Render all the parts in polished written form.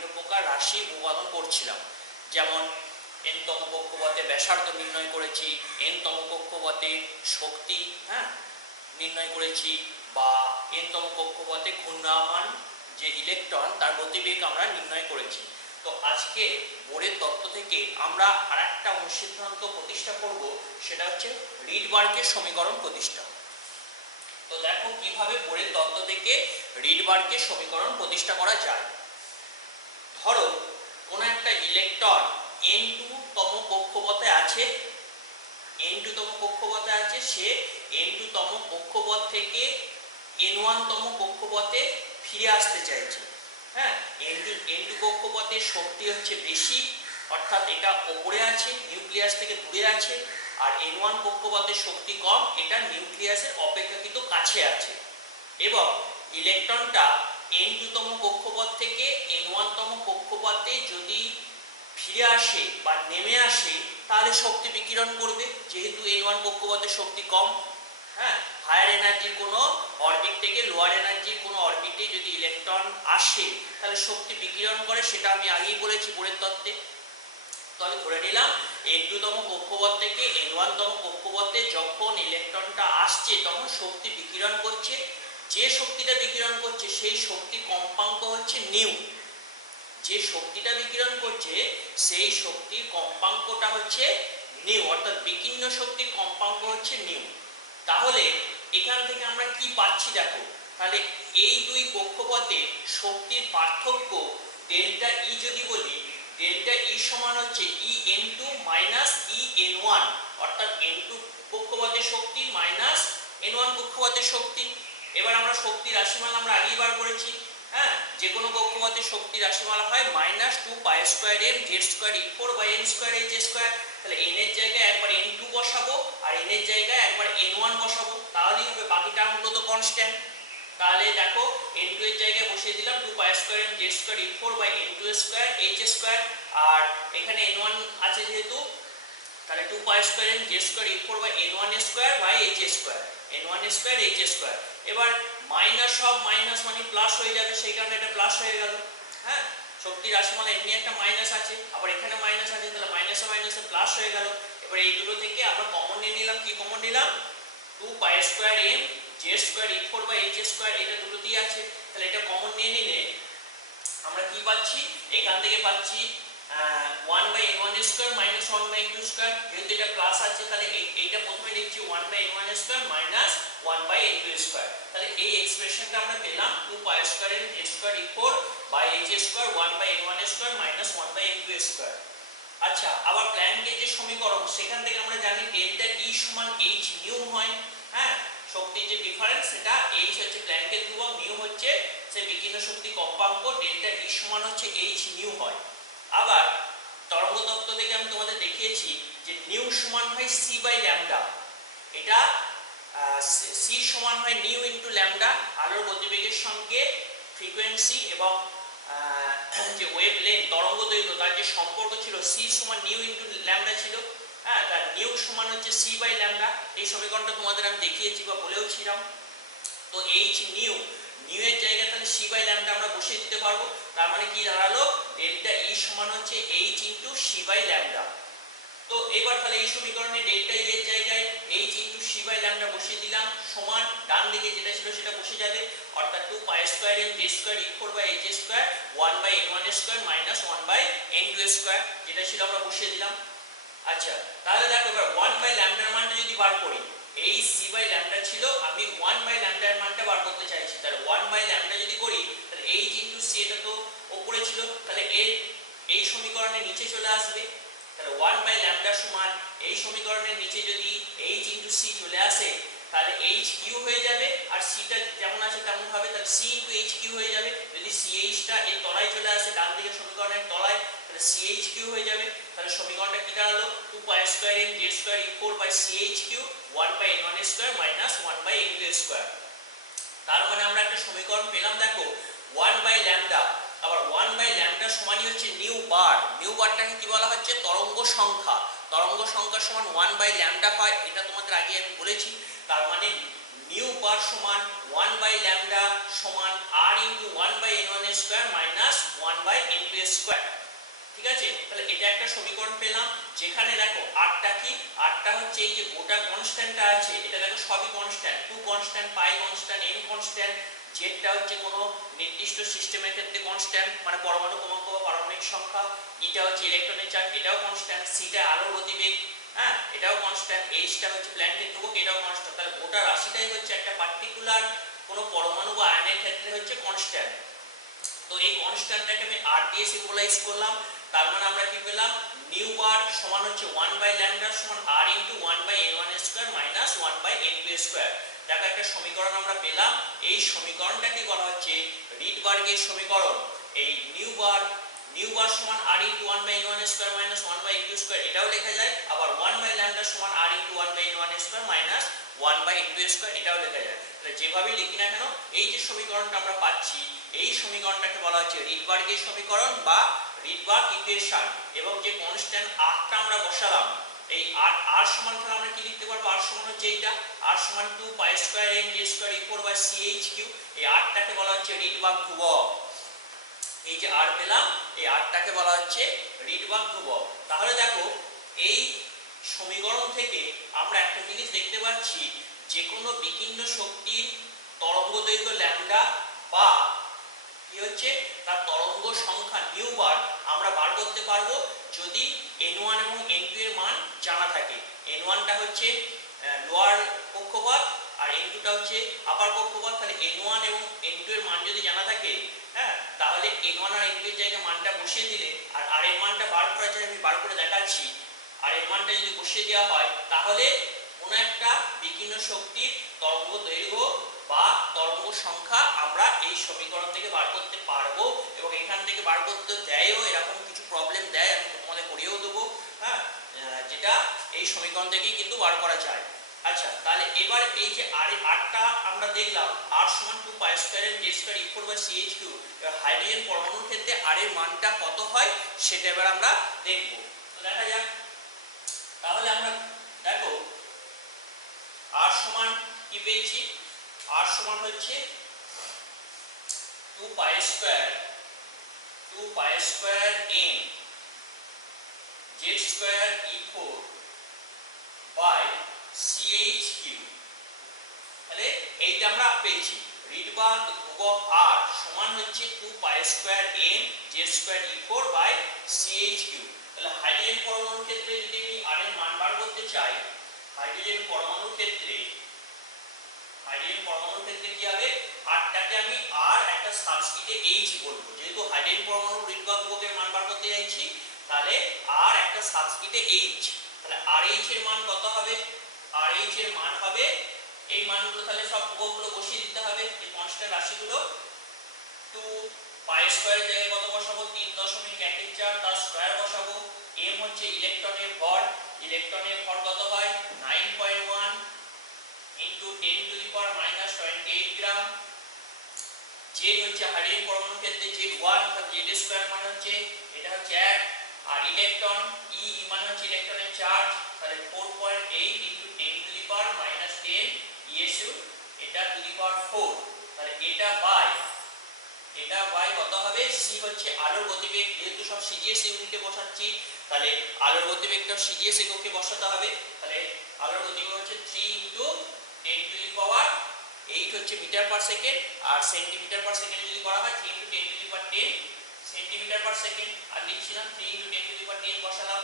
বিভিন্ন প্রকার রাশি উৎপাদন করছিলাম। যেমন n তম কক্ষপথে ব্যাসার্ধ নির্ণয় করেছি, n তম কক্ষপথে শক্তি নির্ণয় করেছি, বা n তম কক্ষপথে ঘূর্ণায়মান যে ইলেকট্রন তার গতিবেগ আমরা নির্ণয় করেছি। তো আজকে বোরের তত্ত্ব থেকে আমরা আরেকটা অনুসিদ্ধান্ত প্রতিষ্ঠা করব, সেটা হচ্ছে রিডবার্গের সমীকরণ প্রতিষ্ঠা। তো দেখো কিভাবে বোরের তত্ত্ব থেকে রিডবার্গের সমীকরণ প্রতিষ্ঠা করা যায়। ধরো কোন একটা ইলেকট্রন n2তম কক্ষপথে আছে, n2তম কক্ষপথে আছে, সে n2তম কক্ষপথ থেকে n1তম কক্ষপথে ফিরে আসতে চাইছে। n2 কক্ষপথের শক্তি হচ্ছে বেশি, অর্থাৎ এটা উপরে আছে, নিউক্লিয়াস থেকে দূরে আছে, আর n1 কক্ষপথের শক্তি কম, এটা নিউক্লিয়াসের অপেক্ষাকৃত কাছে আছে। এবং ইলেকট্রনটা n2তম কক্ষপথ থেকে n1তম কক্ষপথে যদি ফিরে আসে বা নেমে আসে, তাহলে শক্তি বিকিরণ করবে, যেহেতু n1 কক্ষপথের শক্তি কম। হায়ার এনার্জির কোনো অরবিট থেকে লোয়ার এনার্জির কোনো অরবিটে যদি ইলেকট্রন আসে, তাহলে শক্তি বিকিরণ করে, সেটা আমি আগেই বলেছি বোরের তত্ত্বে। তো আমি ধরে নিলাম n2তম কক্ষপথ থেকে n1তম কক্ষপথে যখন ইলেকট্রনটা আসছে, তখন শক্তি বিকিরণ করছে। যে শক্তিটা বিকিরণ করছে সেই শক্তির কম্পাঙ্ক হচ্ছে নিউ। যে শক্তিটা বিকিরণ করছে সেই শক্তির কম্পাঙ্কটা হচ্ছে নিউ, অর্থাৎ বিকীর্ণ শক্তির কম্পাঙ্ক হচ্ছে নিউ। তাহলে এখান থেকে আমরা কি পাচ্ছি দেখো, তাহলে এই দুই কক্ষপথে শক্তির পার্থক্য ডেল্টা ই যদি বলি, ডেল্টা ই সমান হচ্ছে en2 মাইনাস en1, অর্থাৎ n2 কক্ষপথের শক্তি মাইনাস n1 কক্ষপথের শক্তি। এবার আমরা শক্তির রাশিমালা আমরা আগেই বার করেছি। যে কোনো কক্ষপথের শক্তির রাশিমালা হয় -2π²m/z²e4/n²h²। তাহলে n এর জায়গায় একবার n2 বসাবো আর n এর জায়গায় একবার n1 বসাবো, তাহলেই হবে, বাকি টার্মগুলো তো কনস্ট্যান্ট। তাহলে দেখো n2 এর জায়গায় বসিয়ে দিলাম 2π²m/z²e4/n2²h², আর এখানে n1 আছে যেহেতু, তাহলে 2π²m/z²e4/n1² n1²h²। এবার মাইনাস সব মাইনাস মানে প্লাস হয়ে যাবে, সেই কারণে এটা প্লাস হয়ে গেল। শক্তির রাশিমালা এমনি একটা মাইনাস আছে, আবার এখানে মাইনাস আছে, তাহলে মাইনাসে মাইনাসে প্লাস হয়ে গেল। এবার এই দুটো থেকে আমরা কমন নিয়ে নিলাম। কি কমন নিলাম? 2π²m/z²e4/h², এটা দুটোতেই আছে, তাহলে এটা কমন নিয়ে নিলে আমরা কি পাচ্ছি? এখান থেকে পাচ্ছি 1/n1² মাইনাস 1/n2²। যেহেতু এটা প্লাস আছে, তাহলে এইটা প্রথমে লিখছি 1/n1² মাইনাস 1/n2²। তাহলে এই এক্সপ্রেশনটা আমরা পেলাম 2π²m/z²e4/h² 1/n1² মাইনাস 1/n2²। আচ্ছা, আবার প্ল্যাঙ্কের যে সমীকরণ, সেখান থেকে আমরা জানি ডেল্টা ই সমান h নিউ হয়। শক্তির যে ডিফারেন্স, সেটা h হচ্ছে প্ল্যাঙ্কের ধ্রুবক, নিউ হচ্ছে সেই বিকীর্ণ শক্তি কম্পাঙ্ক, ডেল্টা ই সমান হচ্ছে h নিউ হয়। আবার তরঙ্গ তত্ত্ব থেকে আমি তোমাদের দেখিয়েছি যে নিউ সমান হয় c/ল্যামডা। এটা c সমান হয় নিউ ইনটু ল্যামডা, আলোর গতিবেগের সঙ্গে ফ্রিকোয়েন্সি এবং যে ওয়েভ লেন্থ তরঙ্গ দৈর্ঘ্য, তার যে সম্পর্ক ছিল c সমান নিউ ইনটু ল্যামডা ছিল। তার নিউ সমান হচ্ছে c/ল্যামডা। এই সমীকরণটা তোমাদের আমি দেখিয়েছি বা বলেও ছিলাম। তো h নিউ, নিউ এর জায়গায় তাহলে c/ল্যামডা আমরা বসিয়ে দিতে পারবো। তার মানে কি দাঁড়ালো? ডেল্টা ই সমান হচ্ছে h ইনটু c/ল্যামডা। তো এবার তাহলে এই সমীকরণে ডেল্টা ই এর জায়গায় h ইনটু c/ল্যামডা বসিয়ে দিলাম, সমান ডান দিকে যেটা ছিল সেটা বসে যাবে, অর্থাৎ 2π²m/z²e4/h² 1/n1² মাইনাস 1/n2², যেটা ছিল আমরা বসিয়ে দিলাম। আচ্ছা, তাহলে দেখো এবার 1/ল্যামডার মানটা যদি বার করি, এই c/ল্যামডা ছিল, আমি 1/ল্যামডার মানটা বার করতে চাইছি। তাহলে 1/ল্যামডা যদি করি, তাহলে h ইনটু c, এটা তো উপরে ছিল, তাহলে এই সমীকরণের নিচে চলে আসবে। তাহলে 1/ল্যামডা সমান এই সমীকরণের নিচে যদি h ইনটু c চলে আসে, তাহলে h কিউ হয়ে যাবে, আর c টা যেমন আছে তেমন হবে, তাহলে c ইনটু h কিউ হয়ে যাবে। যদি ch টা এর তলায় চলে আসে, ডান দিকে সমীকরণের তলায়, তাহলে ch কিউ হয়ে যাবে। তাহলে সমীকরণটা কি দাঁড়ালো? 2π²m/z²e4/ch³ 1/n1² minus 1/n2²। তার মানে আমরা একটা সমীকরণ পেলাম, দেখো 1/ল্যামডা, আবার 1/ল্যামডা সমানই হচ্ছে নিউ বার। নিউ বারটাকে কি বলা হচ্ছে? তরঙ্গ সংখ্যা। তরঙ্গ সংখ্যা সমান 1/ল্যামডা হয়, এটা তোমাদের আগে আমি বলেছি। তার মানে নিউ বার সমান 1/ল্যামডা সমান r into 1/n1² minus 1/n2²। Square. ঠিক আছে, তাহলে এটা একটা সমীকরণ পেলাম, যেখানে দেখো আরটা কি, আরটা হচ্ছে এই যে গোটা কনস্ট্যান্টটা আছে, এটা দেখো সবই constant, 2 constant, pi constant, N constant, জেডটা হচ্ছে কোনো নির্দিষ্ট সিস্টেমের ক্ষেত্রে কনস্ট্যান্ট মানে পরমাণু ক্রমাঙ্ক বা পারমাণবিক সংখ্যা, ইটা হচ্ছে ইলেকট্রনের চার্জ, এটাও কনস্ট্যান্ট, সিটা আলোর গতিবেগ, হ্যাঁ এটাও কনস্ট্যান্ট, এইচটা হচ্ছে প্ল্যাঙ্কের ধ্রুবক, এটাও কনস্ট্যান্ট। তাহলে গোটা রাশিটাই হচ্ছে একটা পার্টিকুলার কোনো পরমাণু বা আয়নের ক্ষেত্রে হচ্ছে কনস্ট্যান্ট। তো এই কনস্ট্যান্টটাকে আমি আর দিয়ে সিম্বলাইজ করলাম, তার মানে আমরা কি পেলাম, নিউ বার সমান হচ্ছে 1 বাই ল্যামডা সমান r into 1 by n1 square minus 1 by n2 square. দেখো একটা সমীকরণ আমরা পেলাম, এই সমীকরণটাকে বলা হচ্ছে রিডবার্গের সমীকরণ। এই নিউ বার সমান r into 1 by n1 square minus 1 by n2 square, এটাও লেখা যায়, আবার 1 বাই ল্যামডা সমান r into 1 by n1 square minus 1 by n2 square, এটাও লেখা যায়। তাহলে যেভাবেই লিখি না কেন, এই যে সমীকরণটা আমরা পাচ্ছি, এই সমীকরণটাকে বলা হচ্ছে রিডবার্গের সমীকরণ বা রিডবার্গ ইকুয়েশন। এবং যে কনস্ট্যান্ট rটা আমরা বসালাম, এই r সমান তাহলে আমরা কি লিখতে পারবো, r সমান হচ্ছে এইটা, r সমান 2 pi square n j square e4 by ch3। এই rটাকে বলা হচ্ছে রিডবার্গ ধ্রুবক। এই যে r পেলাম, এই rটাকে বলা হচ্ছে রিডবার্গ ধ্রুবক। তাহলে দেখো এই সমীকরণ থেকে আমরা একটা জিনিস দেখতে পাচ্ছি, যে কোনো বিকীর্ণ শক্তির তরঙ্গদৈর্ঘ্য ল্যামডা বা কি হচ্ছে তার তরঙ্গ সংখ্যা নিউ বার আমরা বার করতে পারবো যদি n1 এবং n2 এর মান জানা থাকে। n1টা হচ্ছে লোয়ার কক্ষপথ আর n2টা হচ্ছে আপার কক্ষপথ। তাহলে n1 এবং n2 এর মান যদি জানা থাকে, হ্যাঁ, তাহলে n1 আর n2 এর জায়গায় মানটা বসিয়ে দিলে, আর r এর মানটা বার করা যায়, আমি বার করে দেখাচ্ছি। আর এর মানটা যদি বসিয়ে দেওয়া হয়, তাহলে কোনো একটা বিকীর্ণ শক্তির তরঙ্গ দৈর্ঘ্য বা তরঙ্গ সংখ্যা আমরা এই সমীকরণ থেকে বার করতে পারবো। এবং এখান থেকে বার করতে দেয়ও, এরকম কিছু প্রবলেম দেয়, আমি তোমাদের করিয়েও দেবো, হ্যাঁ, যেটা এই সমীকরণ থেকেই কিন্তু বার করা যায়। আচ্ছা, তাহলে এবার এই যে আরটা আমরা দেখলাম, r সমান 2 pi square n j square e4 by ch3। এবার হাইড্রোজেন পরমাণুর ক্ষেত্রে r এর মানটা কত হয় সেটা এবার আমরা দেখব। তো দেখা যাক, তাহলে আমরা দেখো r সমান কি পেয়েছি, r সমান হচ্ছে 2 pi square n z square e4 by ch3। তাহলে এইটা আমরা পেয়েছি, রিডবার্গ ধ্রুবক r সমান হচ্ছে 2 pi square n z square e4 by ch3। তাহলে হাইড্রোজেন পরমাণুর ক্ষেত্রে যদি আমি r এর মান বার করতে চাই, হাইড্রোজেন পরমাণুর ক্ষেত্রে কি হবে, rটাকে আমি r একটা সাবস্ক্রিপ্টে h বলবো, যেহেতু হাইড্রোজেন পরমাণুর রিডবার্গ ধ্রুবকের মান বার করতে যাচ্ছি, তাহলে r একটা সাবস্ক্রিপ্টে h। তাহলে rh এর মান কত হবে, rh এর মান হবে এই মানগুলো, তাহলে সব ধ্রুবকগুলো বসিয়ে দিতে হবে, এই কনস্ট্যান্ট রাশিগুলো। 2 পাই স্কয়ারের জায়গায় কত বসাবো, 3.14 তার স্কয়ার বসাবো। m হচ্ছে ইলেকট্রনের ভর, ইলেকট্রনের ভর কত হয় 9.1 into 10 to the power minus 28 gram. z হচ্ছে হাইড্রোজেন পরমাণুর ক্ষেত্রে z1, তাহলে z স্কয়ার মানে হচ্ছে এটা হচ্ছে 1, আর ইলেকট্রন e মানে হচ্ছে ইলেকট্রনের চার্জ, তাহলে 4.8 into 10 to the power minus 10 esu, এটা টু দি পাওয়ার 4। তাহলে এটা বাই কত হবে, c হচ্ছে আলোর গতিবেগ, যেহেতু সব সিজিএস ইউনিটে বসাচ্ছি, তাহলে আলোর গতিবেগটা সিজিএস এককে বসাতে হবে। তাহলে আলোর গতিবেগ হচ্ছে 3 ইনটু 10 টু দি পাওয়ার 8 হচ্ছে মিটার পার সেকেন্ড, আর সেন্টিমিটার পার সেকেন্ড যদি করা হয় 3 into 10 to the power 10 centimetre per second. আর লিখছিলাম 3 ইনটু 10 টু দি পাওয়ার 10 বসালাম।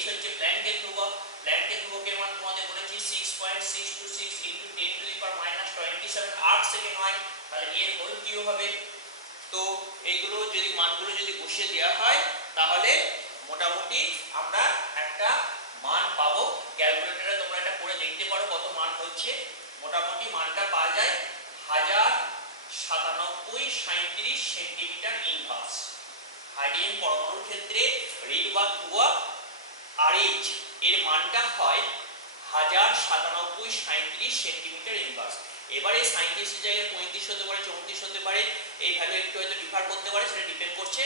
h হচ্ছে প্ল্যাঙ্কের ধ্রুবক, প্ল্যাঙ্কের ধ্রুবকের মান তোমাদের বলেছি 6.626 into 10 to the power minus 27 8 second হয়, তাহলে এর হোল কিউ হবে। তো এইগুলো যদি মানগুলো যদি বসিয়ে দেওয়া হয়, তাহলে মোটামুটি আমরা একটা মান পাবো। ক্যালকুলেটরে তোমরা এটা করে দেখতে পারো কত মান হচ্ছে, মোটামুটি মানটা পাওয়া যায় 1097.37 সেন্টিমিটার ইনভার্স। হাইড্রোজেন পরমাণুর ক্ষেত্রে রিডবার্গ ধ্রুবক RH এর মানটা হয় 1097.37 সেন্টিমিটার ইনভার্স। এবারে 37 এর জায়গায় 35 হতে পারে, 34 হতে পারে, এই ভ্যালু একটু হয়তো ডিফার করতে পারে, সেটা ডিপেন্ড করছে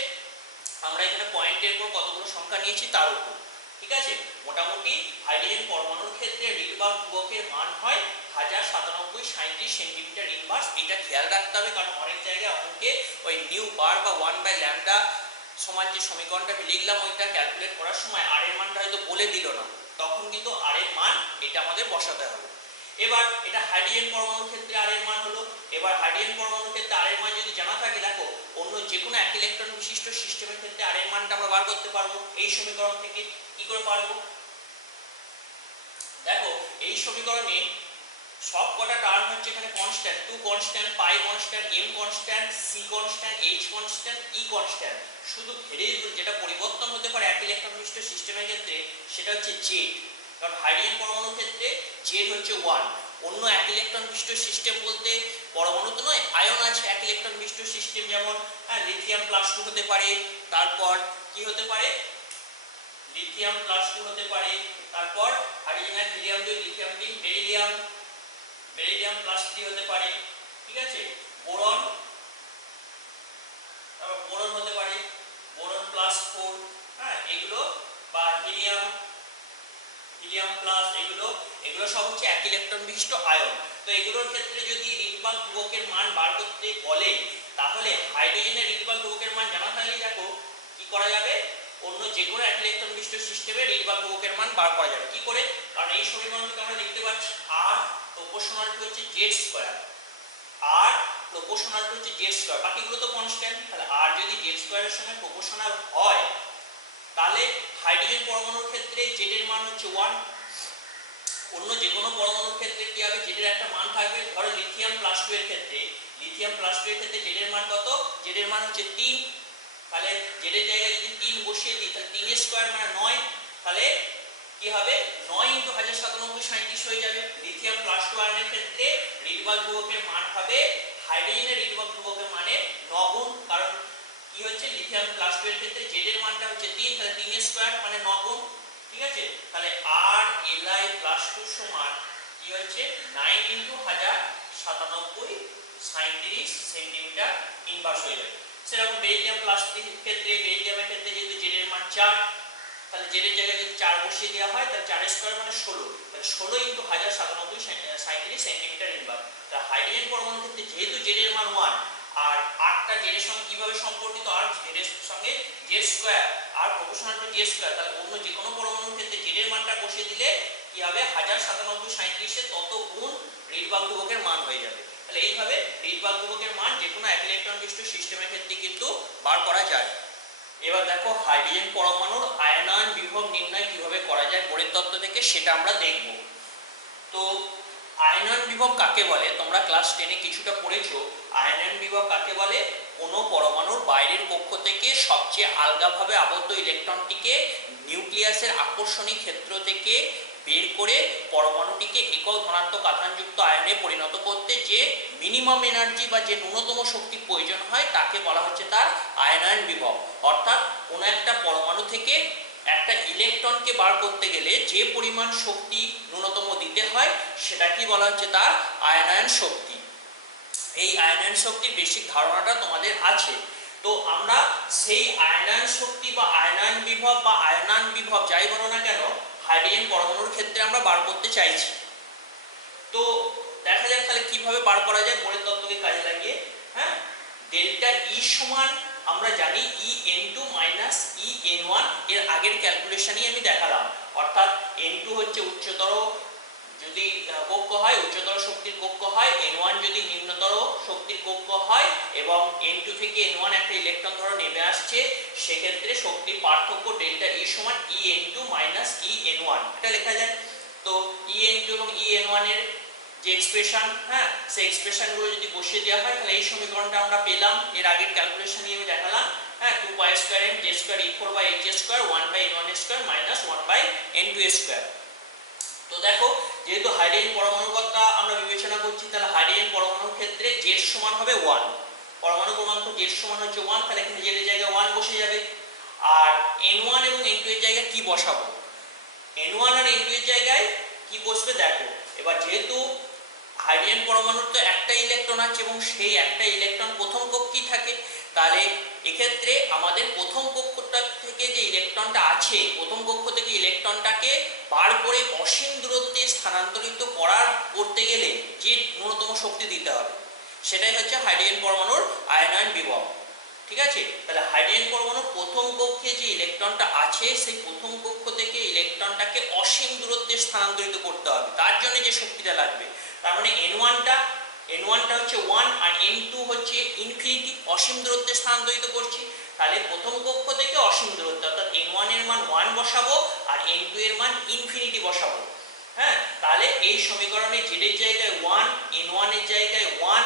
আমরা এখানে পয়েন্টের পর কতগুলো সংখ্যা নিয়েছি তার উপর। ঠিক আছে, মোটামুটি হাইড্রোজেন পরমাণুর ক্ষেত্রে রিডবার্গ ধ্রুবকের মান হয় 1097.37 সেন্টিমিটার ইনভার্স। এটা খেয়াল রাখতে হবে, কারণ অনেক জায়গায় অঙ্কে ওই নিউ বার বা 1 বাই ল্যামডা সময় যে সমীকরণটা আমি লিখলাম ওইটা ক্যালকুলেট করার সময় আর এর মানটা হয়তো বলে দিল না, তখন কিন্তু আর এর মান এটা আমাদের বসাতে হবে। এবার এটা হাইড্রোজেন পরমাণুর ক্ষেত্রে আর এর মান হলো। এবার হাইড্রোজেন পরমাণুর ক্ষেত্রে আর এর মান যদি জানা থাকে, দেখো অন্য যে কোনো এক ইলেকট্রন বিশিষ্ট সিস্টেমের ক্ষেত্রে আর এর মানটা আমরা বার করতে পারবো এই সমীকরণ থেকে। কি করে পারবো? দেখো এই সমীকরণে সব কটা টার্ম হচ্ছে এখানে constant, 2 constant, pi constant, M constant, C constant, H constant, E constant. শুধু ভেরিয়েবল যেটা পরিবর্তন হতে পারে এক ইলেকট্রন বিশিষ্ট সিস্টেমের ক্ষেত্রে সেটা হচ্ছে জেড। কারণ হাইড্রোজেন পরমাণুর ক্ষেত্রে জেড হচ্ছে 1। অন্য এক ইলেকট্রন বিশিষ্ট সিস্টেম বলতে পরমাণু তো নয়, আয়ন আছে এক ইলেকট্রন বিশিষ্ট সিস্টেম, যেমন লিথিয়াম +2 হতে পারে, তারপর কি হতে পারে, লিথিয়াম +2 হতে পারে, তারপর হাইড্রোজেন আর হিলিয়াম 2, লিথিয়াম 3, বেরিলিয়াম +3 হতে পারে, ঠিক আছে। বোরন, তারপর বোরন হতে পারে, বোরন +4, হ্যাঁ এগুলো, বা হিলিয়াম প্লাস, এগুলো সব হচ্ছে এক ইলেকট্রন বিশিষ্ট আয়ন। তো এগুলোর ক্ষেত্রে যদি রিডবার্গ ধ্রুবকের মান বার করতে বলে, তাহলে হাইড্রোজেনের রিডবার্গ ধ্রুবকের মান জানা থাকলে দেখো কি করা যাবে, অন্য যে কোনো এক ইলেকট্রন বিশিষ্ট সিস্টেমে রিডবার্গ ধ্রুবকের মান বার করা যাবে। কি করে? কারণ এই সমীকরণ থেকে আমরা দেখতে পাচ্ছি আর প্রপোর্শনাল টু হচ্ছে জেড স্কয়ার, আর প্রপোর্শনাল টু হচ্ছে জেড স্কয়ার, বাকিগুলো তো কনস্ট্যান্ট। তাহলে আর যদি জেড স্কয়ারের সঙ্গে প্রপোর্শনাল হয়, তাহলে হাইড্রোজেন পরমাণুর ক্ষেত্রে জেড এর মান হচ্ছে 1। অন্য যে কোনো পরমাণুর ক্ষেত্রে কি হবে, জেড এর একটা মান থাকবে। ধরো লিথিয়াম +2 এর ক্ষেত্রে, জেড এর মান কত? জেড এর মান হচ্ছে 3। তাহলে জেড এর জায়গায় যদি 3 বসিয়ে দিই, তাহলে 3 এর স্কয়ার মানে 9। তাহলে কি হবে, 9 × 1097 হয়ে যাবে। লিথিয়াম +2 আয়নের ক্ষেত্রে রিডবার্গ ধ্রুবকের মান হবে হাইড্রোজেনের রিডবার্গ ধ্রুবকের মানের 9 গুণ। কারণ কি হচ্ছে, লিথিয়াম +2 এর ক্ষেত্রে জেড এর মানটা হচ্ছে 3, তাহলে 3 এর স্কয়ার মানে 9 গুণ, ঠিক আছে। তাহলে আর Li +2 সমান কি হচ্ছে 9 × 1097 সেন্টিমিটার ইনভার্স হয়ে যাবে। সেরকম বেরিলিয়াম +3 এর ক্ষেত্রে, বেরিলিয়ামের ক্ষেত্রে যেহেতু জেড এর মান 4, তাহলে জেড এর জায়গায় যদি 4 বসিয়ে দেওয়া হয়, তাহলে 4 এর স্কয়ার মানে 16, তাহলে 16 × 1097 সেন্টিমিটার ইনভার্স। তাহলে হাইড্রোজেন পরমাণুর ক্ষেত্রে যেহেতু জেড এর মান 1, আর আরটা জেড এর সঙ্গে কিভাবে সম্পর্কিত, আর জেড এর সঙ্গে জেড স্কয়ার, আর প্রপোর্শনাল টু জেড স্কয়ার, তাহলে অন্য যে কোনো পরমাণুর ক্ষেত্রে জেড এর মানটা বসিয়ে দিলে কি হবে, 1097 এর তত গুণ রিডবার্গ ধ্রুবকের মান হয়ে যাবে। তাহলে এইভাবে রিডবার্গ ধ্রুবকের মান যে কোনো এক ইলেকট্রন বিশিষ্ট সিস্টেমের ক্ষেত্রে কিন্তু বার করা যায়। এবার দেখো হাইড্রোজেন পরমাণুর আয়নায়ন বিভব নির্ণয় কিভাবে করা যায় বোরের তত্ত্ব থেকে, সেটা আমরা দেখব। তো আয়নায়ন বিভব কাকে বলে, তোমরা ক্লাস 10-এ কিছুটা পড়েছো। আয়নায়ন বিভব কাকে বলে, কোনো পরমাণুর বাইরের কক্ষ থেকে সবচেয়ে আলগাভাবে আবদ্ধ ইলেকট্রনটিকে নিউক্লিয়াসের আকর্ষণী ক্ষেত্র থেকে বের করে পরমাণুটিকে একক ধনাত্মক আধানযুক্ত আয়নে পরিণত করতে যে মিনিমাম এনার্জি বা যে ন্যূনতম শক্তির প্রয়োজন হয়, তাকে বলা হচ্ছে তার আয়নায়ন বিভব। অর্থাৎ কোনো একটা পরমাণু থেকে একটা ইলেকট্রনকে বার করতে গেলে যে পরিমাণ শক্তি ন্যূনতম দিতে হয়, সেটাকে বলা হচ্ছে তার আয়নায়ন শক্তি। এই আয়নায়ন শক্তির বেসিক ধারণাটা তোমাদের আছে। তো আমরা সেই আয়নায়ন শক্তি বা আয়নায়ন বিভব বা আয়নায়ন বিভব যাই বলো না কেন, হাইড্রোজেন পরমাণুর ক্ষেত্রে আমরা বার করতে চাইছি। তো দেখা যাক তাহলে কিভাবে বার করা যায় বোরের তত্ত্বকে কাজে লাগিয়ে। হ্যাঁ, ডেল্টা ই সমান আমরা জানি En2 - En1, এর আগের ক্যালকুলেশনই আমি দেখালাম। অর্থাৎ N2 হচ্ছে উচ্চতর যদি কক্ষ হয়, উচ্চতর শক্তির কক্ষ হয়, N1 যদি নিম্নতর শক্তির কক্ষ হয়, এবং N2 থেকে N1 একটা ইলেকট্রন ধরো নেমে আসছে, সেক্ষেত্রে শক্তির পার্থক্য ডেল্টা ই সমান En2 - En1, এটা লেখা যায়। তো En2 এবং En1 এর যে এক্সপ্রেশন, হ্যাঁ সেই এক্সপ্রেশনগুলো যদি বসিয়ে দেওয়া হয়, তাহলে এই সমীকরণটা আমরা পেলাম। এর আগের ক্যালকুলেশনে আমি দেখালাম, হ্যাঁ 2π²mj²e4/hj² 1/n1² - 1/n2²। তো দেখো, যেহেতু হাইড্রোজেন পরমাণুর কথা আমরা বিবেচনা করছি, তাহলে হাইড্রোজেন পরমাণুর ক্ষেত্রে জেড সমান হবে 1। পরমাণু ক্রমাঙ্ক জেড সমান হচ্ছে 1, তাহলে এখানে জেড এর জায়গায় 1 বসে যাবে। আর n1 এবং n2 এর জায়গায় কি বসাবো, n1 আর n2 এর জায়গায় কি বসবে দেখো। এবার যেহেতু হাইড্রোজেন পরমাণুর তো একটা ইলেকট্রন আছে এবং সেই একটা ইলেকট্রন প্রথম কক্ষেই থাকে, তাহলে এক্ষেত্রে আমাদের প্রথম কক্ষটা থেকে যে ইলেকট্রনটা আছে, প্রথম কক্ষ থেকে ইলেকট্রনটাকে বার করে অসীম দূরত্বে স্থানান্তরিত করতে গেলে যে ন্যূনতম শক্তি দিতে হবে, সেটাই হচ্ছে হাইড্রোজেন পরমাণুর আয়নায়ন বিভব। ঠিক আছে, তাহলে হাইড্রোজেন পরমাণুর প্রথম কক্ষে যে ইলেকট্রনটা আছে সেই প্রথম কক্ষ থেকে ইলেকট্রনটাকে অসীম দূরত্বে স্থানান্তরিত করতে হবে, তার জন্য যে শক্তিটা লাগবে, তার মানে n1টা হচ্ছে 1 আর n2 হচ্ছে ইনফিনিটি, অসীম দূরত্বে স্থানান্তরিত করছি। তাহলে প্রথম কক্ষ থেকে অসীম দূরত্বে অর্থাৎ n1 এর মান 1 বসাবো আর n2 এর মান ইনফিনিটি বসাবো। হ্যাঁ, তাহলে এই সমীকরণে z এর জায়গায় 1, n1 এর জায়গায় 1,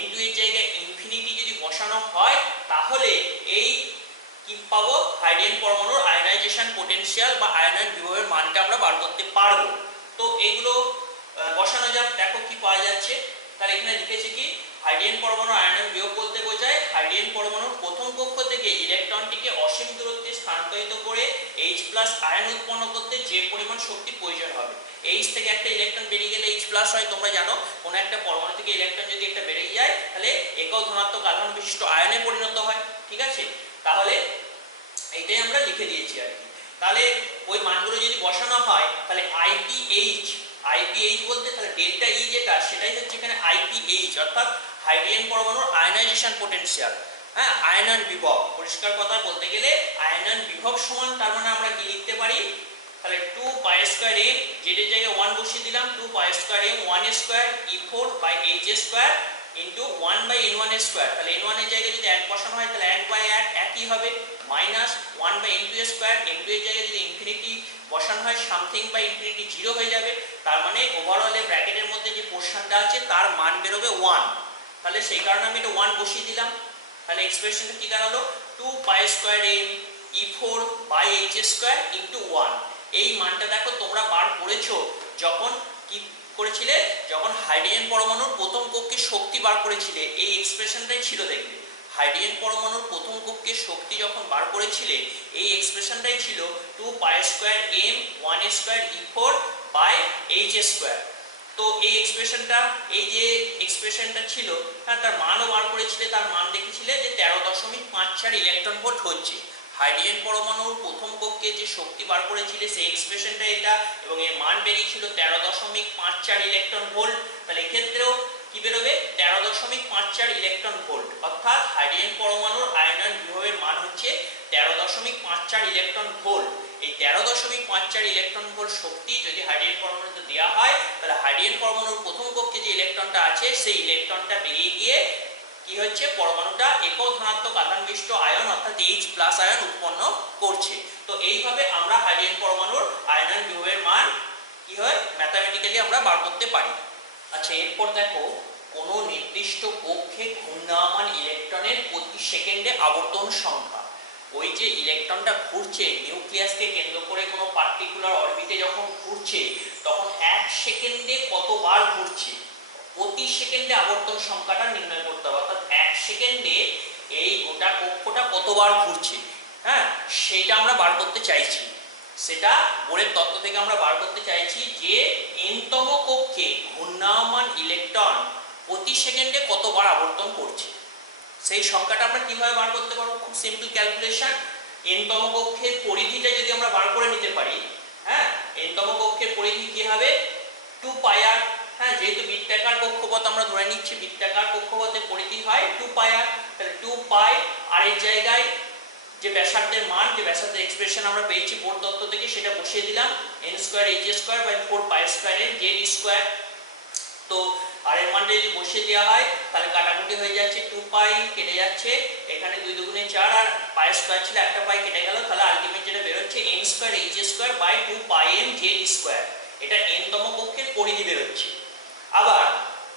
n2 এর জায়গায় ইনফিনিটি যদি বসানো হয় তাহলে এই কি পাবো, হাইড্রোজেন পরমাণুর আয়নাইজেশন পটেনশিয়াল বা আয়নন বিভবের মানটা আমরা বার করতে পারবো। তো এইগুলো বসানো যাক, দেখো কি পাওয়া যাচ্ছে। তাহলে এখানে লিখেছে কি, হাইড্রোজেন পরমাণুর আয়নন বিভব বলতে বোঝায় হাইড্রোজেন পরমাণুর প্রথম কক্ষ থেকে ইলেকট্রনটিকে অসীম দূরত্বে স্থানান্তরিত করে H+ আয়ন উৎপন্ন করতে যে পরিমাণ শক্তি প্রয়োজন হবে। H থেকে একটা ইলেকট্রন বেরিয়ে গেলে H+ হয়, তোমরা জানো। কোনো একটা পরমাণু থেকে ইলেকট্রন যদি একটা বেরিয়ে যায় তাহলে একক ধনাত্মক আধান বিশিষ্ট আয়নে পরিণত হয়। ঠিক আছে, তাহলে এইটাই আমরা লিখে দিয়েছি আর কি। তাহলে ওই মানগুলো যদি বসানো হয় তাহলে IPH বলতে তাহলে ডেল্টা ই যেটা সেটাই হচ্ছে এখানে IPH অর্থাৎ হাইড্রোজেন পরমাণুর আয়নাইজেশন পটেনশিয়াল। হ্যাঁ, আয়নন বিভব, পরিষ্কার কথা বলতে গেলে আয়নন বিভব সমান, তার মানে আমরা কি লিখতে পারি, তাহলে 2π²m, জেড এর জায়গায় 1 বসিয়ে দিলাম, 2π²m 1² E4/h² ইন্টু 1/n1²। তাহলে n1 এর জায়গায় যদি 1 বসানো হয় তাহলে 1/1 একই হবে, মাইনাস 1/n2², n2 এর জায়গায় যদি ইনফিনিটি বসানো হয় সামথিং বাই ইনফিনিটি 0 হয়ে যাবে, তার মানে ওভারঅল এর ব্র্যাকেটের মধ্যে যে পোরশনটা আছে তার মান বেরোবে 1। তাহলে সেই কারণে আমি এটা 1 বসিয়ে দিলাম। তাহলে এক্সপ্রেশনটা কি দাঁড়ালো, 2π²m E4/h² ইন্টু 1। এই মানটা দেখো তোমরা বার করেছো যখন কি করেছিলে, যখন হাইড্রোজেন পরমাণুর প্রথম কক্ষে শক্তি বার করেছিলে, এই এক্সপ্রেশনটাই ছিল। দেখবে হাইড্রোজেন পরমাণুর প্রথম কক্ষে শক্তি যখন বার করেছিলে এই এক্সপ্রেশনটাই ছিল 2π²m 1² E4/h²। তো এই এক্সপ্রেশনটা, এই যে এক্সপ্রেশনটা ছিল তার মানও বার করেছিলে, তার মান দেখেছিলে যে 13.54 ইলেকট্রন ভোল্ট হচ্ছে। হাইড্রোজেন পরমাণুর প্রথম কক্ষে যে শক্তি বার করেছিলে সেই এক্সপ্রেশনটা এটা, এবং এর মান বেরিয়েছিল 13.54 ইলেকট্রন ভোল্ট। তাহলে এক্ষেত্রেও কি বেরোবে, 13.54 ইলেকট্রন ভোল্ট, অর্থাৎ হাইড্রোজেন পরমাণুর আয়নন বিভবের মান হচ্ছে 13.54 ইলেকট্রন ভোল্ট। এই 13.54 ইলেকট্রন ভোল্ট শক্তি যদি হাইড্রোজেন পরমাণুতে দেওয়া হয় তাহলে হাইড্রোজেন পরমাণুর প্রথম কক্ষে যে ইলেকট্রনটা আছে সেই ইলেকট্রনটা বেরিয়ে গিয়ে কি হচ্ছে, পরমাণুটা একক ধনাত্মক আধান বিশিষ্ট আয়ন অর্থাৎ H+ আয়ন উৎপন্ন করছে। তো এইভাবে আমরা হাইড্রোজেন পরমাণুর আয়নন বিভবের মান কি হয় ম্যাথমেটিক্যালি আমরা বার করতে পারি। আচ্ছা, এরপর দেখো, কোনো নির্দিষ্ট কক্ষে ঘূর্ণায়মান ইলেকট্রনের প্রতি সেকেন্ডে আবর্তন সংখ্যা। ওই যে ইলেকট্রনটা ঘুরছে নিউক্লিয়াসকে কেন্দ্র করে কোনো পার্টিকুলার অরবিটে যখন ঘুরছে তখন 1 সেকেন্ডে কতবার ঘুরছে, প্রতি সেকেন্ডে আবর্তন সংখ্যাটা নির্ণয় করতে হবে, অর্থাৎ 1 সেকেন্ডে এই গোটা কক্ষটা কতবার ঘুরছে, হ্যাঁ সেটা আমরা বার করতে চাইছি। সেটা বোরের তত্ত্ব থেকে আমরা বার করতে চাইছি যে n-তম কক্ষে ঘূর্ণায়মান ইলেকট্রন প্রতি সেকেন্ডে কতবার আবর্তন করছে। সেই সংখ্যাটা আমরা কিভাবে বার করতে পারবো, খুব সিম্পল ক্যালকুলেশন। n-তম কক্ষের পরিধিটা যদি আমরা বার করে নিতে পারি, হ্যাঁ n-তম কক্ষের পরিধি কি হবে, 2πr। হ্যাঁ, যেহেতু বৃত্তাকার কক্ষপথ আমরা ধরে নিচ্ছি, বৃত্তাকার কক্ষপথের পরিধি হয় 2πr। তাহলে 2π আর এর জায়গায় যে ব্যাসার্ধের মান, যে ব্যাসার্ধের এক্সপ্রেশন আমরা পেয়েছি বোর তত্ত্ব থেকে সেটা বসিয়ে দিলাম, n²h²/4π²n z²। তো আর এর মানটা যদি বসিয়ে দেওয়া হয় তাহলে কাটাকুটি হয়ে যাচ্ছে, 2π কেটে যাচ্ছে, এখানে 2 দুগুণে 4 আর π² ছিল একটা পাই কেটে গেল, তাহলে আলটিমেট যেটা বেরোচ্ছে n²h²/2πm z²। এটা n-তম কক্ষের পরিধি বেরোচ্ছে। আবার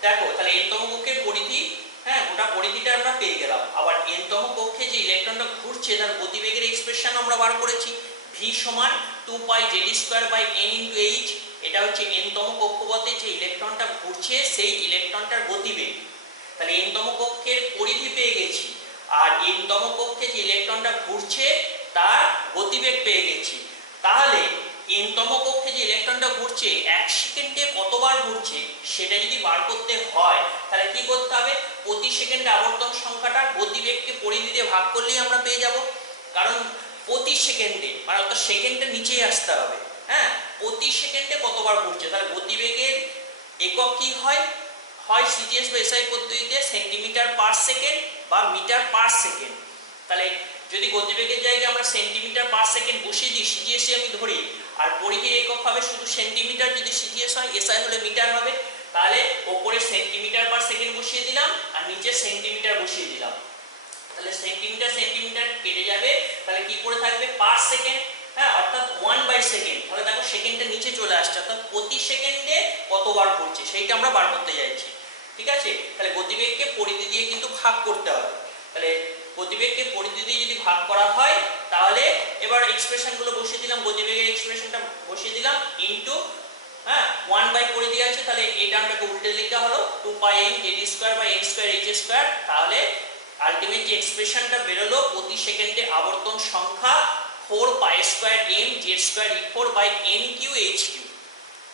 দেখো, তাহলে n-তম কক্ষের পরিধি, হ্যাঁ গোটা পরিধিটা আমরা পেয়ে গেলাম। আবার n-তম কক্ষে যে ইলেকট্রনটা ঘুরছে তার গতিবেগের এক্সপ্রেশন আমরা বার করেছি, v সমান 2πz²/n × h। এটা হচ্ছে n-তম কক্ষপথে যে ইলেকট্রনটা ঘুরছে সেই ইলেকট্রনটার গতিবেগ। তাহলে n-তম কক্ষের পরিধি পেয়ে গেছি আর n-তম কক্ষে যে ইলেকট্রনটা ঘুরছে তার গতিবেগ পেয়ে গেছি। তাহলে n-তম কক্ষে যে ইলেকট্রনটা ঘুরছে 1 সেকেন্ডে কতবার ঘুরছে সেটা যদি বার করতে হয় তাহলে কি করতে হবে, প্রতি সেকেন্ডে আবর্তন সংখ্যাটা গতিবেগকে পরিধি দিয়ে ভাগ করলেই আমরা পেয়ে যাব। কারণ প্রতি সেকেন্ডে মানে অর্থাৎ সেকেন্ডের নিচেই আসতে হবে। হ্যাঁ, প্রতি সেকেন্ডে কতবার ঘুরছে, তাহলে গতিবেগের একক কি হয়, হয় সিজিএস বা এসআই পদ্ধতিতে সেন্টিমিটার পার সেকেন্ড বা মিটার পার সেকেন্ড। তাহলে যদি গতিবেগের জায়গায় আমরা সেন্টিমিটার পার সেকেন্ড বসিয়ে দিই, সিজিএস আমি ধরি, আর পরিধির একক হবে শুধু সেন্টিমিটার, যদি সিজিএস হয়, এসআই হলে মিটার হবে, তাহলে ওপরে সেন্টিমিটার পার সেকেন্ড বসিয়ে দিলাম আর নিচে সেন্টিমিটার বসিয়ে দিলাম। তাহলে সেন্টিমিটার সেন্টিমিটার কেটে যাবে, তাহলে কি করে থাকবে পার সেকেন্ড, হ্যাঁ, অর্থাৎ 1/সেকেন্ড। তাহলে দেখো সেকেন্ডটা নিচে চলে আসছে, অর্থাৎ প্রতি সেকেন্ডে কতবার ঘুরছে সেইটা আমরা বার করতে যাচ্ছি। ঠিক আছে, তাহলে গতিবেগকে পরিধি দিয়ে কিন্তু ভাগ করতে হবে। তাহলে গতিবেগকে পরিধি দিয়ে যদি ভাগ করা হয়, তাহলে এবার এক্সপ্রেশনগুলো বসিয়ে দিলাম, গতিবেগের এক্সপ্রেশনটা বসিয়ে দিলাম ইনটু, হ্যাঁ, 1 পরিধি আছে, তাহলে এই টার্মটাকে উল্টে লেখা হলো 2πm z²/n²h²। তাহলে আলটিমেট যে এক্সপ্রেশনটা বেরোলো প্রতি সেকেন্ডে আবর্তন সংখ্যা 4π² mz²e4/n³h³,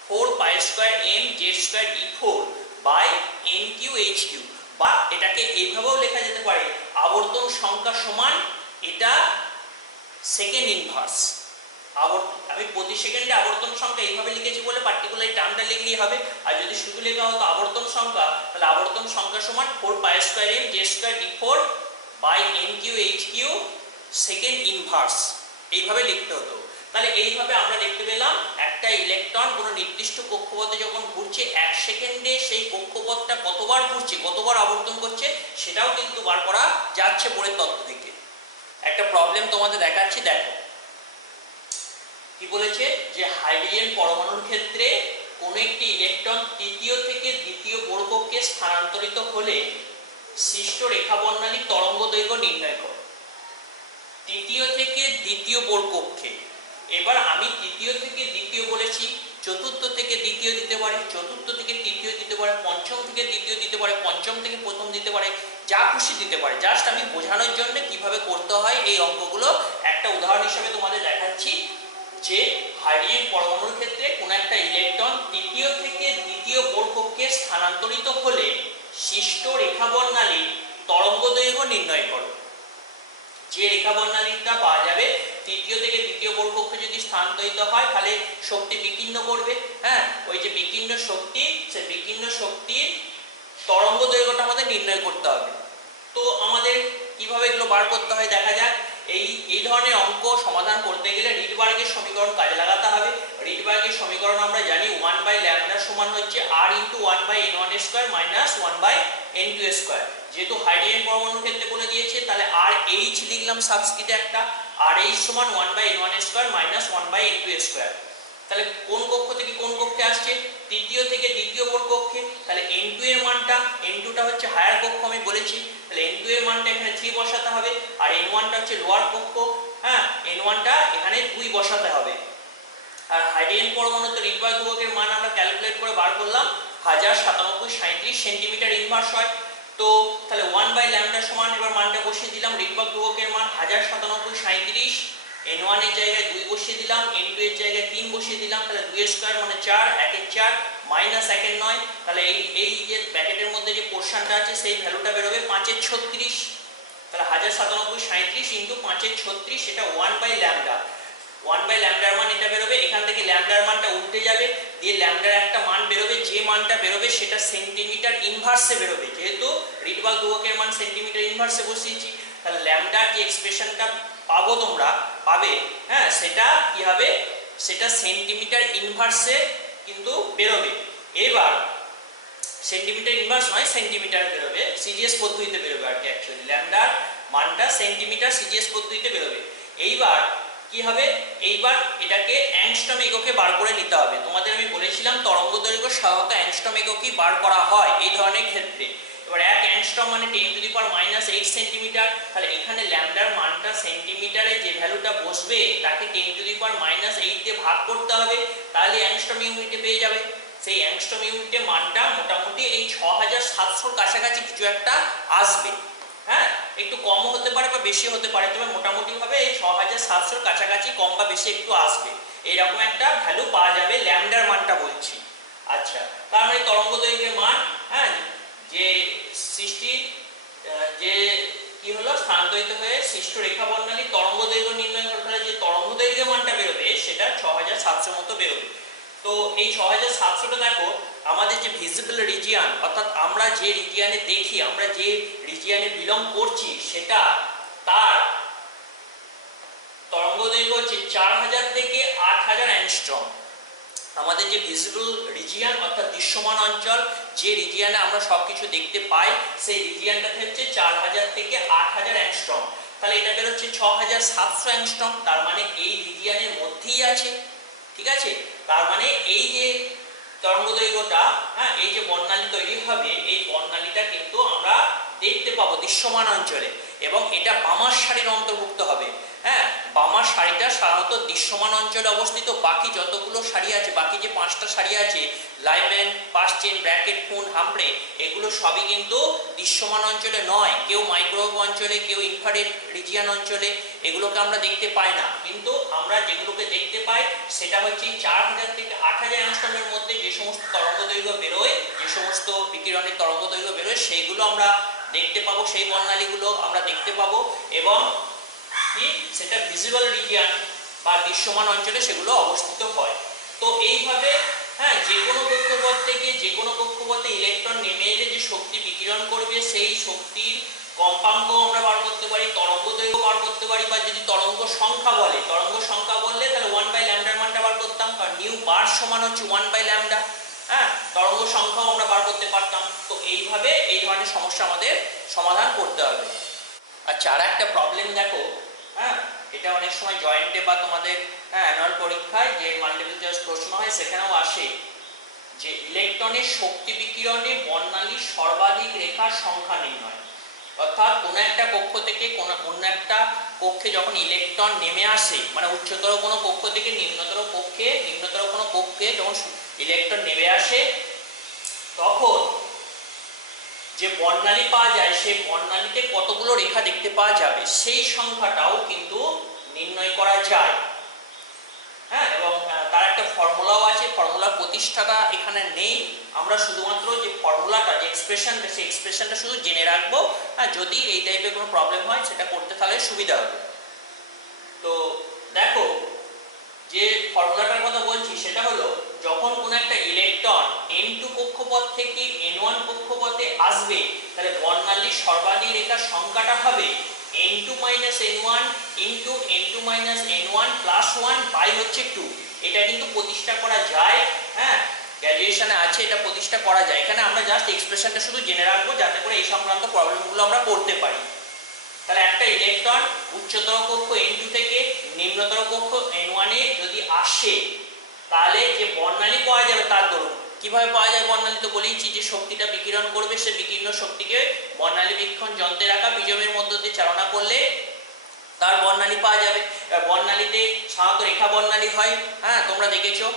4π² mz²e4/n³h³। বা এটাকে এইভাবেও লেখা যেতে পারে আবর্তন সংখ্যা সমান এটা সেকেন্ড ইনভার্স। আমি প্রতি সেকেন্ডে আবর্তন সংখ্যা এইভাবে লিখেছি বলে পার্টিকুলার টার্মটা লিখলেই হবে, আর যদি শুধু লেখা হতো আবর্তন সংখ্যা, তাহলে আবর্তন সংখ্যা সমান 4π² mz²e4/n³h³ সেকেন্ড ইনভার্স, এইভাবে লিখতে হতো। তাহলে এইভাবে আমরা দেখতে পেলাম একটা ইলেকট্রন কোনো নির্দিষ্ট কক্ষপথে যখন ঘুরছে 1 সেকেন্ডে সেই কক্ষপথটা কতবার ঘুরছে, কতবার আবর্তন করছে, সেটাও কিন্তু বার করা যাচ্ছে পরের তত্ত্ব থেকে। একটা প্রবলেম তোমাদের দেখাচ্ছি, দেখো কি বলেছে যে হাইড্রোজেন পরমাণুর ক্ষেত্রে কোন একটি ইলেকট্রন তৃতীয় থেকে দ্বিতীয় বোর কক্ষে স্থানান্তরিত হলে সৃষ্ট রেখা বর্ণালীর তরঙ্গ দৈর্ঘ্য নির্ণয় করো। তৃতীয় থেকে দ্বিতীয় বোর কক্ষে, এবার আমি তৃতীয় থেকে দ্বিতীয় বলেছি, চতুর্থ থেকে দ্বিতীয় দিতে পারে, চতুর্থ থেকে তৃতীয় দিতে পারে, পঞ্চম থেকে দ্বিতীয় দিতে পারে, পঞ্চম থেকে প্রথম দিতে পারে, যা খুশি দিতে পারে। জাস্ট আমি বোঝানোর জন্য কিভাবে করতে হয় এই অঙ্কগুলো একটা উদাহরণ হিসেবে তোমাদের দেখাচ্ছি যে হাইড্রোজেন পরমাণুর ক্ষেত্রে কোন একটা ইলেকট্রন তৃতীয় থেকে দ্বিতীয় বোর কক্ষে স্থানান্তরিত হলে সৃষ্ট রেখা বর্ণালীর তরঙ্গ দৈর্ঘ্য নির্ণয় করো। যে রেখা বর্ণালীটা পাওয়া যাবে তৃতীয় থেকে দ্বিতীয় বোর কক্ষে যদি স্থানান্তরিত হয় তাহলে শক্তি বিকীর্ণ করবে, হ্যাঁ, ওই যে বিকীর্ণ শক্তি, সে বিকীর্ণ শক্তির তরঙ্গ দৈর্ঘ্যটা আমাদের নির্ণয় করতে হবে। তো আমাদের কিভাবে এগুলো বার করতে হয় দেখা যাক। এই ধরনের অঙ্ক সমাধান করতে গেলে রিডবার্গের সমীকরণ কাজে লাগাতে হবে। রিডবার্গের সমীকরণ আমরা জানি 1/λ সমান হচ্ছে r × 1/n1² - 1/n2²। যেহেতু হাইড্রোজেন পরমাণুর ক্ষেত্রে বলে দিয়েছে, তাহলে RH লিখলাম সাবস্ক্রিপ্টে একটা, RH সমান 1/n1² - 1/n2²। তাহলে কোন কক্ষ থেকে কোন কক্ষে আসছে, তৃতীয় থেকে দ্বিতীয় বোর কক্ষে, তাহলে n2 এর মানটা, n2টা হচ্ছে হায়ার কক্ষ আমি বলেছি, তাহলে n2 এর মানটা এখানে 3 বসাতে হবে, আর n1টা হচ্ছে লোয়ার কক্ষ, হ্যাঁ, n1টা এখানে 2 বসাতে হবে। আর হাইড্রোজেন পরমাণুতে রিডবার্গ ধ্রুবকের মান আমরা ক্যালকুলেট করে বার করলাম 1097.37 সেন্টিমিটার ইনভার্স হয়। তো তাহলে 1/λ সমান, এবার মানটা বসিয়ে দিলাম, রিডবার্গ ধ্রুবকের মান 1097.37, n1 এর জায়গায় 2 বসিয়ে দিলাম, n2 এর জায়গায় 3 বসিয়ে দিলাম, তাহলে 2 এর স্কয়ার মানে 4, 1 এর 4 মাইনাস 1 এর 9, তাহলে এই যে ব্র্যাকেটের মধ্যে যে পোরশনটা আছে সেই ভ্যালুটা বের হবে 5 এর 36। তাহলে 1097.37 ইনটু 5 এর 36, এটা 1/λ। 1/λ মান এটা বেরোবে, এখান থেকে ল্যামডার মানটা উল্টে যাবে, দিয়ে ল্যামডার একটা মান বেরোবে, যে মানটা বেরোবে সেটা সেন্টিমিটার ইনভার্সে বেরোবে, যেহেতু রিডবার্গ ধ্রুবকের মান সেন্টিমিটার ইনভার্সে বসিয়েছি, তাহলে ল্যামডার যে এক্সপ্রেশনটা পাবো তোমরা পাবে, হ্যাঁ, সেটা কি হবে, সেটা সেন্টিমিটার ইনভার্সে কিন্তু বেরোবে। এবার সেন্টিমিটার ইনভার্স নয়, সেন্টিমিটার বেরোবে, সিজিএস পদ্ধতিতে বেরোবে আর কি, অ্যাকচুয়ালি ল্যামডার মানটা সেন্টিমিটার সিজিএস পদ্ধতিতে বেরোবে। এইবার কি হবে, এইবার এটাকে অ্যাংস্ট্রম এককে বার করে নিতে হবে। তোমাদের আমি বলেছিলাম তরঙ্গ দৈর্ঘ্য সাধারণত অ্যাংস্ট্রম এককেই বার করা হয় এই ধরনের ক্ষেত্রে। এবার 1 অ্যাংস্ট্রম মানে 10⁻⁻8 সেন্টিমিটার, তাহলে এখানে ল্যামডার মানটা সেন্টিমিটারে যে ভ্যালুটা বসবে তাকে 10⁻⁸ দিয়ে ভাগ করতে হবে, তাহলে অ্যাংস্ট্রম ইউনিটে পেয়ে যাবে। সেই অ্যাংস্ট্রম ইউনিটে মানটা মোটামুটি এই 6700-র কাছাকাছি কিছু একটা আসবে, হ্যাঁ, একটু কমও হতে পারে বা বেশি হতে পারে, তবে মোটামুটি ভাবে এই 6700-র কাছাকাছি কম বা বেশি একটু আসবে, এইরকম একটা ভ্যালু পাওয়া যাবে, ল্যামডার মানটা বলছি। আচ্ছা, তার মানে তরঙ্গ দৈর্ঘ্যের মান, হ্যাঁ, যে সৃষ্টি যে কি হলো স্থানান্তরিত হয়ে সৃষ্ট রেখা বর্ণালী তরঙ্গ দৈর্ঘ্য নির্ণয় করতে হলে যে তরঙ্গ দৈর্ঘ্যের মানটা বেরোবে সেটা 6700 মতো বেরোবে। তো এই 6700টা দেখো আমাদের যে ভিজিবল রিজিয়ান, অর্থাৎ আমরা যে রিজিয়ানে দেখি, আমরা যে রিজিয়ানে বিলং করছি, সেটা তার তরঙ্গ দৈর্ঘ্য হচ্ছে 4000 থেকে 8000 অ্যাংস্ট্রম। আমাদের যে ভিজিবল রিজিয়ান অর্থাৎ দৃশ্যমান অঞ্চল, যে রিজিয়ানে আমরা সবকিছু দেখতে পাই, সেই রিজিয়ানটা হচ্ছে 4000 থেকে 8000 অ্যাংস্ট্রম। তাহলে এটা বের হচ্ছে 6700 অ্যাংস্ট্রম, তার মানে এই রিজিয়ানের মধ্যেই আছে। ঠিক আছে, তার মানে এই যে তরঙ্গ দৈর্ঘ্যটা, হ্যাঁ, এই যে বর্ণালী তৈরি হবে, এই বর্ণালীটা কিন্তু আমরা দেখতে পাবো দৃশ্যমান অঞ্চলে, এবং এটা বামার সারির অন্তর্ভুক্ত হবে। হ্যাঁ, বামার সারিটা সাধারণত দৃশ্যমান অঞ্চলে অবস্থিত। বাকি যতগুলো সারি আছে, বাকি যে 5টা সারি আছে, লাইম্যান, পাসচেন, ব্র্যাকেট, ফুন, হামব্রে, এগুলো সবই কিন্তু দৃশ্যমান অঞ্চলে নয়। কেউ মাইক্রোওয়েভ অঞ্চলে, কেউ ইনফ্রারেড রিজিয়ান অঞ্চলে, এগুলোকে আমরা দেখতে পাই না। কিন্তু আমরা যেগুলোকে দেখতে পাই সেটা হচ্ছে 4000 থেকে 8000 অ্যাংস্ট্রমের মধ্যে যে সমস্ত তরঙ্গ দৈর্ঘ্য বেরোয়, যে সমস্ত বিকিরণের তরঙ্গ দৈর্ঘ্য বেরোয়, সেইগুলো আমরা দেখতে পাবো, সেই বর্ণালীগুলো আমরা দেখতে পাবো, এবং সেটা ভিজিবল রিজিয়ান বা দৃশ্যমান অঞ্চলে সেগুলো অবস্থিত হয়। তো এইভাবে, হ্যাঁ, যে কোনো কক্ষপথ থেকে যে কোনো কক্ষপথে ইলেকট্রন নেমে এলে যে শক্তি বিকিরণ করবে, সেই শক্তির কম্পাঙ্ক আমরা বার করতে পারি, তরঙ্গ দৈর্ঘ্য বার করতে পারি, বা যদি তরঙ্গ সংখ্যা বলে, তরঙ্গ সংখ্যা বললে তাহলে 1/λ মানটা বার করতাম, কারণ নিউ বার সমান হচ্ছে 1/λ। হ্যাঁ, তরঙ্গ সংখ্যাও আমরা বার করতে পারতাম। তো এইভাবে এই ধরনের সমস্যা আমাদের সমাধান করতে হবে। আচ্ছা, আর একটা প্রবলেম দেখো, হ্যাঁ, এটা অনেক সময় জয়েন্টে বা তোমাদের অ্যানুয়াল পরীক্ষায় যে মাল্টিপল চয়েস প্রশ্ন হয় সেখানেও আসে, যে ইলেকট্রনের শক্তি বিকিরণে বর্ণালীর সর্বাধিক রেখার সংখ্যা নির্ণয়। অর্থাৎ কোনো একটা কক্ষ থেকে অন্য একটা কক্ষে যখন ইলেকট্রন নেমে আসে, মানে উচ্চতর কোনো কক্ষ থেকে নিম্নতর কোনো কক্ষে যখন ইলেকট্রন নেমে আসে, তখন যে বর্ণালী পাওয়া যায়, সেই বর্ণালীতে কতগুলো রেখা দেখতে পাওয়া যাবে, সেই সংখ্যাটাও কিন্তু নির্ণয় করা যায়। হ্যাঁ, এবং তার একটা ফর্মুলাও আছে। ফর্মুলা প্রতিষ্ঠাটা এখানে নেই, আমরা শুধুমাত্র যে ফর্মুলাটা, যে এক্সপ্রেশনটা, সেই এক্সপ্রেশনটা শুধু জেনে রাখবো। হ্যাঁ, যদি এই টাইপের কোনো প্রবলেম হয় সেটা করতে তাহলে সুবিধা হবে। তো দেখো, যে ফর্মুলাটার কথা বলছি সেটা হলো, যখন কোনো একটা ইলেকট্রন n2 কক্ষপথ থেকে n1 কক্ষপথে আসবে, তাহলে বর্ণালীর সর্বাধিক রেখার সংখ্যাটা হবে n2 - n1 into n2 - n1 plus 1 by হচ্ছে 2। এটা কিন্তু প্রতিষ্ঠা করা যায়। হ্যাঁ, গ্র্যাজুয়েশনে আছে, এটা প্রতিষ্ঠা করা যায়। এখানে আমরা জাস্ট এক্সপ্রেশনটা শুধু জেনে রাখবো, যাতে করে এই সংক্রান্ত প্রবলেমগুলো আমরা করতে পারি। তাহলে একটা ইলেকট্রন উচ্চতর কক্ষ n2 থেকে নিম্নতর কক্ষ n1 এ যদি আসে, তাহলে যে বর্ণালী পাওয়া যাবে তার দরুন কিভাবে পাওয়া যায় বর্ণালী, তো বলেইছি যে শক্তিটা বিকিরণ করবে, সে বিকীর্ণ শক্তিকে বর্ণালী বীক্ষণ যন্ত্রে রাখা প্রিজমের মধ্য দিয়ে চালনা করলে তার বর্ণালী পাওয়া যাবে। বর্ণালীতে সাধারণত রেখা বর্ণালী হয়, হ্যাঁ, তোমরা দেখেছো।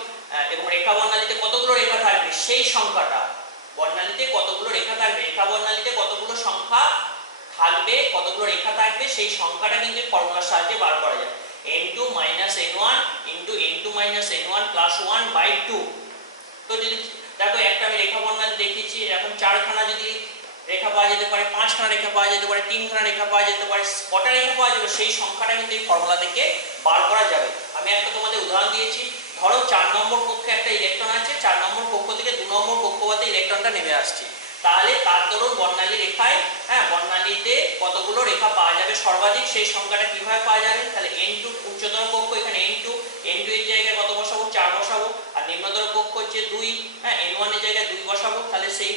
এবং রেখা বর্ণালীতে কতগুলো রেখা থাকবে সেই সংখ্যাটা, বর্ণালীতে কতগুলো রেখা থাকবে, রেখা বর্ণালীতে কতগুলো সংখ্যা থাকবে, কতগুলো রেখা থাকবে, সেই সংখ্যাটা কিন্তু ফর্মুলার সাহায্যে বার করা যায়। n2 - n1 into n2 - n1 plus 1 by 2। তো যদি দেখো, একটা আমি রেখা বর্ণালী দেখিয়েছি, এরকম 4খানা যদি রেখা পাওয়া যেতে পারে, 5খানা রেখা পাওয়া যেতে পারে, 3খানা রেখা পাওয়া যেতে পারে, কটা রেখা পাওয়া যাবে সেই সংখ্যাটা কিন্তু এই ফর্মুলা থেকে বার করা যাবে। আমি একটা তোমাদের উদাহরণ দিয়েছি। ধরো 4 নম্বর কক্ষে একটা ইলেকট্রন আছে, 4 নম্বর কক্ষ থেকে 2 নম্বর কক্ষপথে ইলেকট্রনটা নেমে আসছে, তাহলে তার দরুন বর্ণালী রেখায়, হ্যাঁ, বর্ণালীতে কতগুলো রেখা পাওয়া যাবে সর্বাধিক, সেই সংখ্যাটা কিভাবে পাওয়া যাবে, তাহলে n2 উচ্চতর কক্ষ, এখানে n2 এর জায়গায় কত বসাবো, 4 বসাবো, আর নিম্নতর কক্ষ হচ্ছে 2, হ্যাঁ, n1 এর জায়গায় 2 বসাবো, তাহলে সেই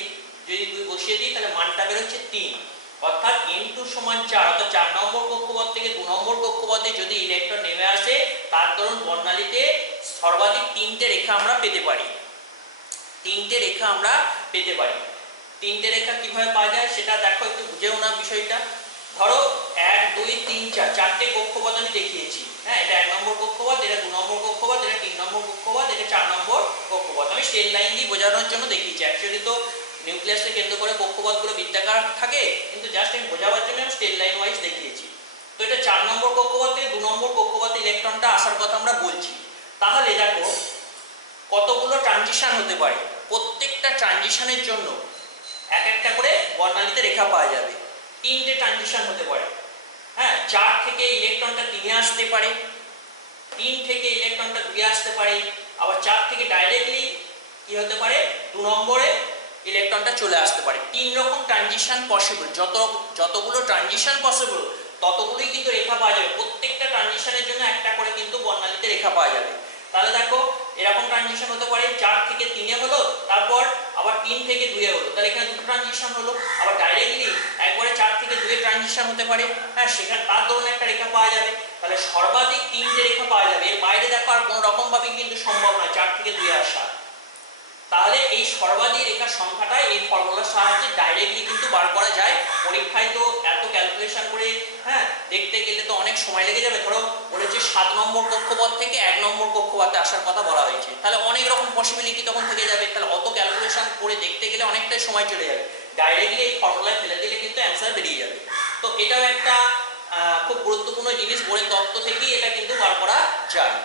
যদি 2 বসিয়ে দিই তাহলে মানটা বের হচ্ছে 3। অর্থাৎ n2 = 4, অর্থাৎ 4 নম্বর কক্ষপথ থেকে 2 নম্বর কক্ষপথে যদি ইলেকট্রন নেমে আসে, তার দরুন বর্ণালীতে সর্বাধিক 3টে রেখা আমরা পেতে পারি। 3টে রেখা আমরা পেতে পারি। 3টে রেখা কিভাবে পাওয়া যায় সেটা দেখো, একটু বুঝেও না বিষয়টা। ধরো 1 2 3 4 চারটে কক্ষপথ আমি দেখিয়েছি। হ্যাঁ, এটা 1 নম্বর কক্ষপথ, এটা 2 নম্বর কক্ষপথ, এটা 3 নম্বর কক্ষপথ, এটা 4 নম্বর কক্ষপথ। আমি স্ট্রেট লাইন দিয়ে বোঝানোর জন্য দেখিয়েছি। অ্যাকচুয়ালি তো নিউক্লিয়াসকে কেন্দ্র করে কক্ষপথগুলো বৃত্তাকার থাকে, কিন্তু জাস্ট আমি বোঝাবার জন্য আমি স্ট্রেট লাইন ওয়াইজ দেখিয়েছি। তো এটা 4 নম্বর কক্ষপথে 2 নম্বর কক্ষপথে ইলেকট্রনটা আসার কথা আমরা বলছি। তাহলে দেখো কতগুলো ট্রানজিশন হতে পারে, প্রত্যেকটা ট্রানজিশনের জন্য একটা করে বর্ণালীতে রেখা পাওয়া যাবে। 3টে ট্রানজিশন হতে পারে। হ্যাঁ, 4 থেকে ইলেকট্রনটা 3 এ আসতে পারে, 3 থেকে ইলেকট্রনটা 2 এ আসতে পারে, আবার 4 থেকে ডাইরেক্টলি কি হতে পারে, 2 নম্বরে ইলেকট্রনটা চলে আসতে পারে। 3 রকম ট্রানজিশন পসিবল, যতগুলো ট্রানজিশন পসিবল ততগুলোই কিন্তু রেখা পাওয়া যাবে। প্রত্যেকটা ট্রানজিশনের জন্য একটা করে কিন্তু বর্ণালীতে রেখা পাওয়া যাবে। তাহলে দেখো এরকম ট্রানজিশন হতে পারে 4 থেকে 3 এ হলো, তারপর আবার 3 থেকে 2 এ হলো, তাহলে এখানে দুটো ট্রানজিশন হলো। আবার ডাইরেক্টলি একবারে 4 থেকে 2 এ ট্রানজিশন হতে পারে, হ্যাঁ, সেখানে তার ধরনের একটা রেখা পাওয়া যাবে। তাহলে সর্বাধিক 3টে রেখা পাওয়া যাবে, এর বাইরে দেখো আর কোনো রকম ভাবে কিন্তু সম্ভব নয় 4 থেকে 2 এ আসা। তাহলে এই সর্বাধিক রেখার সংখ্যাটা এই ফর্মুলার সাহায্যে ডাইরেক্টলি কিন্তু বার করা যায়। পরীক্ষায় তো এত ক্যালকুলেশন করে, হ্যাঁ, দেখতে গেলে তো অনেক সময় লেগে যাবে। ধরো বলেছে 7 নম্বর কক্ষপথ থেকে 1 নম্বর কক্ষপথে আসার কথা বলা হয়েছে, তাহলে অনেক রকম পসিবিলিটি তখন থেকে যাবে। তাহলে অত ক্যালকুলেশন করে দেখতে গেলে অনেকটাই সময় চলে যাবে। ডাইরেক্টলি এই ফর্মুলায় ফেলে দিলে কিন্তু অ্যান্সার বেরিয়ে যাবে। তো এটাও একটা খুব গুরুত্বপূর্ণ জিনিস, বোর্ডের তত্ত্ব থেকেই এটা কিন্তু বার করা যায়।